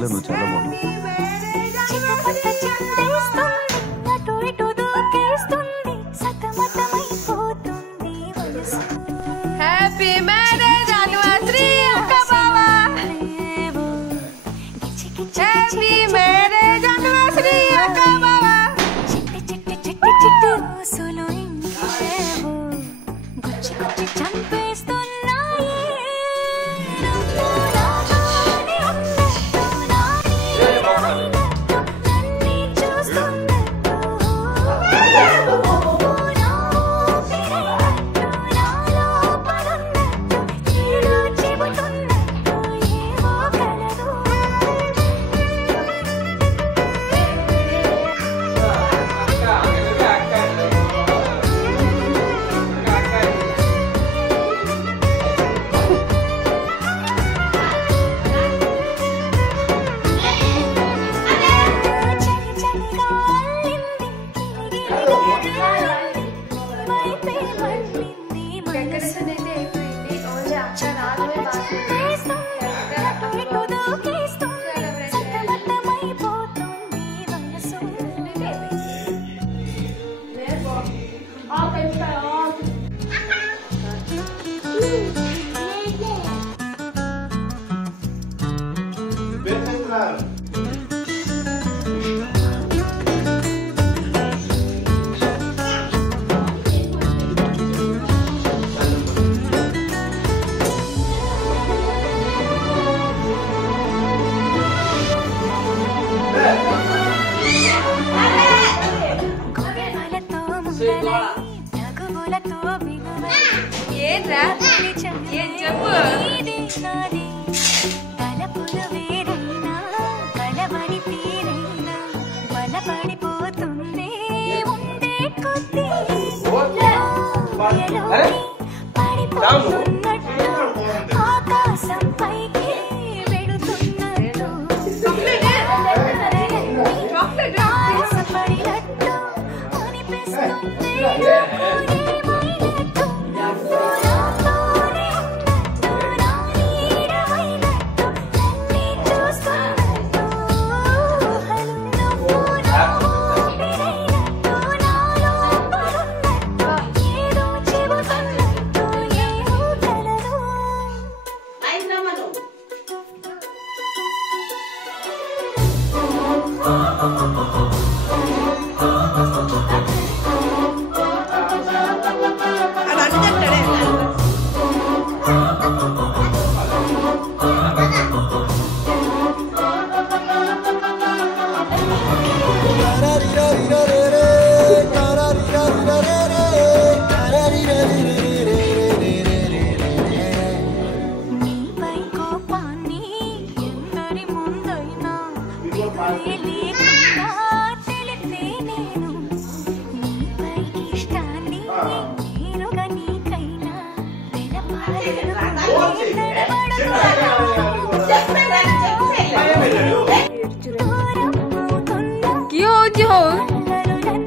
స్టైల్లో నువ్వు చాలా బాగున్నావు. హ్యాపీ మ్యారేజ్ యానివర్సరీ అక్క బావా. హ్యాపీ మ్యారేజ్ యానివర్సరీ అక్క బావా. ఏంట్రా ఏం చెప్పు.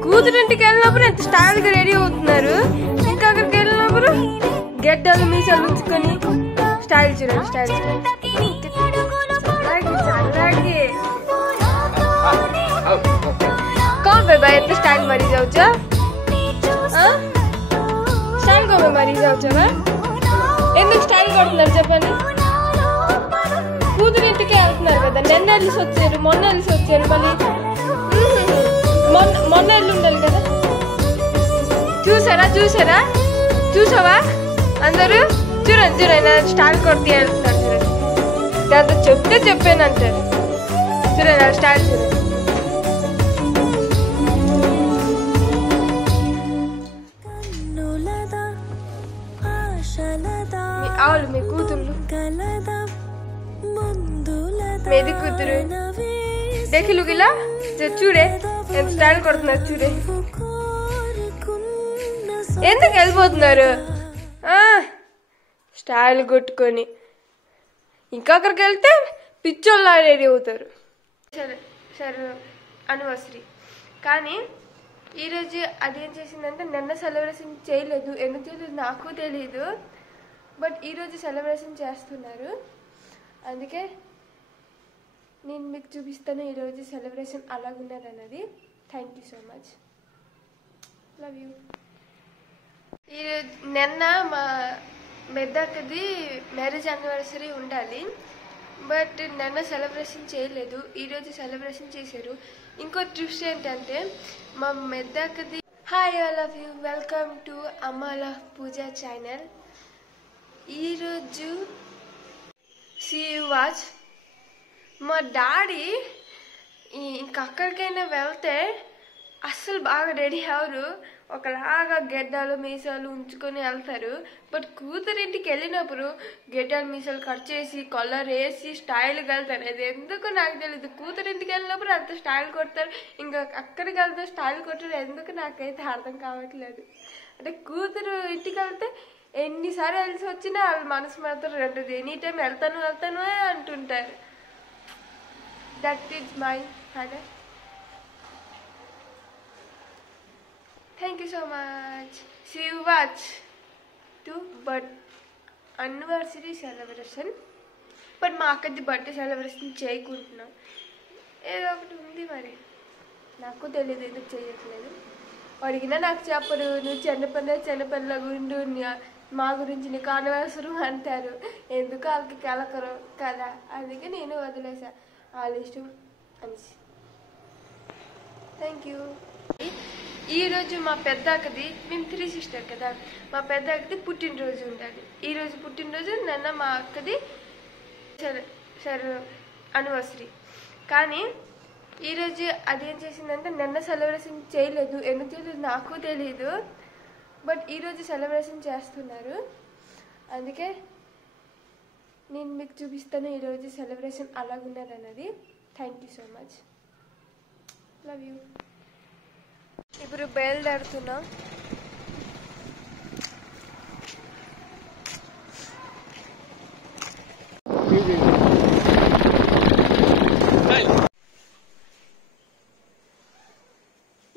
కూతురింటికి వెళ్ళినప్పుడు ఎంత స్టైల్ గా రెడీ అవుతున్నారు. ఇంకా అక్కడికి వెళ్ళినప్పుడు గెడ్డలు మీసాలు ఉంచుకొని స్టైల్ చూడండి. స్టైల్ कौन भाई भाई इतना स्टाइल मरी जाओ चा स्टाइल को मरी जाओ चा ना ఎందుకు స్టైల్ కొడుతున్నారు చెప్పండి. కూతురింటికే వెళ్తున్నారు కదా. నిన్న వెళ్ళి వచ్చారు, మొన్న వెళ్ళి వచ్చారు, మళ్ళీ మొన్న వెళ్ళి ఉండాలి కదా. చూసారా చూసారా చూసావా అందరూ చూడండి చూడండి స్టైల్ కొడితే వెళ్తున్నారు. చూడండి దాంతో చెప్తే చెప్పానంటారు. చూడండి స్టైల్ చూడండి. అవును మీ కూతురు మీది కూతురు దేఖిలుగిలా చూడే ఎంత స్టైల్ కొడుతున్నారు. చూడే ఎందుకు వెళ్ళిపోతున్నారు స్టైల్ కొట్టుకొని. ఇంకొకరికి వెళ్తే పిచ్చోళ్ళ రెడీ అవుతారు. సరే సరే అనివర్సరీ కానీ ఈరోజు అదేం చేసిందంటే నిన్న సెలబ్రేషన్ చేయలేదు. ఎందుకు చేయలేదు నాకు తెలీదు. బట్ ఈరోజు సెలబ్రేషన్ చేస్తున్నారు. అందుకే నేను మీకు చూపిస్తాను ఈరోజు సెలబ్రేషన్ అలాగున్నది అన్నది. Thank you so much, love you. ఈరోజు నిన్న మా మెద్దక్కది మ్యారేజ్ యానివర్సరీ ఉండాలి, బట్ నిన్న సెలబ్రేషన్ చేయలేదు, ఈరోజు సెలబ్రేషన్ చేశారు. ఇంకో ట్విస్ట్ ఏంటంటే మా మెద్దక్కది. Hi all of you, welcome to Ammala Pooja channel. ఈరోజు సీ యూ వాచ్. మా డాడీ ఇంకక్కడికైనా వెళ్తే అస్సలు బాగా రెడీ అవ్వరు, ఒకలాగా గెడ్డలు మీసాలు ఉంచుకొని వెళ్తారు. బట్ కూతురింటికి వెళ్ళినప్పుడు గెడ్డలు మీసాలు కట్ చేసి కలర్ వేసి స్టైల్గా వెళ్తారు. అది ఎందుకు నాకు తెలియదు. కూతురింటికి వెళ్ళినప్పుడు అంత స్టైల్ కొడతారు, ఇంకా అక్కడికి వెళ్తే స్టైల్ కొట్టారు. ఎందుకు నాకైతే అర్థం కావట్లేదు. అంటే కూతురు ఇంటికి వెళ్తే ఎన్నిసార్లు వెళ్ళి వచ్చినా వాళ్ళు మనసు మాత్రం రెండు ఎనీ టైం వెళ్తాను అంటుంటారు. That is my father. Thank you so much. See you watch to anniversary celebration. But మా అక్కది బర్త్డే సెలబ్రేషన్ చేయకుంటున్నాం. ఏదో ఒకటి ఉంది మరి, నాకు తెలియదు ఎందుకు చేయట్లేదు. అడిగినా నాకు చెప్పరు, నువ్వు చిన్నపిల్ల గుండు మా గురించి నీకు అనవసరు అంటారు. ఎందుకు వాళ్ళకి కలకరు కదా, అందుకే నేను వదిలేసా వాళ్ళ ఇష్టం అనేసి. Thank you. ఈరోజు మా పెద్ద అక్కది, మేము 3 సిస్టర్ కదా, మా పెద్ద అక్కది పుట్టినరోజు ఉండాలి. ఈరోజు పుట్టినరోజు, నిన్న మా అక్కది యానివర్సరీ. కానీ ఈరోజు అదేం చేసిందంటే నిన్న సెలబ్రేషన్ చేయలేదు, ఎందుకు చేయలేదు నాకు తెలీదు. బట్ ఈరోజు సెలబ్రేషన్ చేస్తున్నారు, అందుకే నేను మీకు చూపిస్తాను ఈరోజు సెలబ్రేషన్ అలాగున్నది అన్నది. Thank you so much, love you. ఇప్పుడు బయలుదేరుతున్నాం.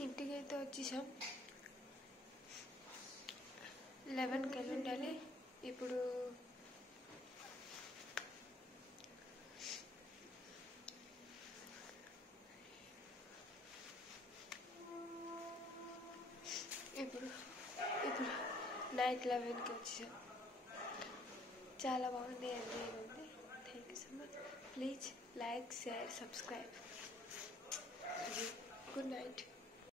ఇంటికి అయితే వచ్చేసాం. 11కి వెళ్ళి ఉండాలి. ఇప్పుడు నైట్ 11కి వచ్చేసాం. చాలా బాగుంది, ఎంజాయ్ ఉంది. Thank you so much. Please like, share, subscribe. Good night.